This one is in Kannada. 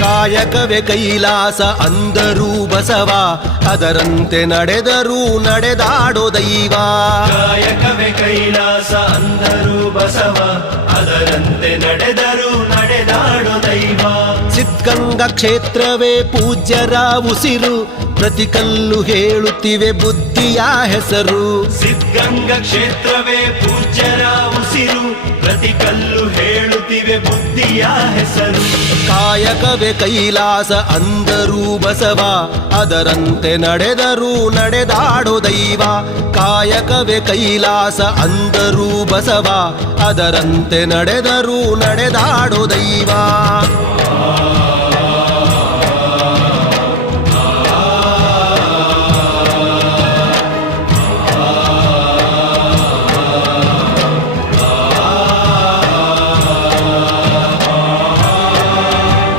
ಕಾಯಕವೇ ಕೈಲಾಸ ಅಂದರೂ ಬಸವ, ಅದರಂತೆ ನಡೆದರೂ ನಡೆದಾಡೋ ದೈವ. ಕಾಯಕವೇ ಕೈಲಾಸ ಅಂದರೂ ಬಸವ, ಅದರಂತೆ ನಡೆದರೂ ನಡೆದಾಡೋ ದೈವ. ಸಿದ್ಧಗಂಗಾ ಕ್ಷೇತ್ರವೇ ಪೂಜ್ಯರ ಉಸಿರು, ಪ್ರತಿ ಕಲ್ಲು ಹೇಳುತ್ತಿವೆ ಬುದ್ಧಿಯ ಹೆಸರು. ಸಿದ್ಧಗಂಗಾ ಕ್ಷೇತ್ರವೇ ಪೂಜ್ಯರ ಉಸಿರು, ಪ್ರತಿ ಕಲ್ಲು ಹೇಳುತ್ತಿವೆ ಬುದ್ಧಿಯ ಹೆಸರು. ಕಾಯಕವೇ ಕೈಲಾಸ ಅಂದರೂ ಬಸವ, ಅದರಂತೆ ನಡೆದರೂ ನಡೆದಾಡೋ ದೈವ. ಕಾಯಕವೇ ಕೈಲಾಸ ಅಂದರೂ ಬಸವ, ಅದರಂತೆ ನಡೆದರೂ ನಡೆದಾಡೋ ದೈವ.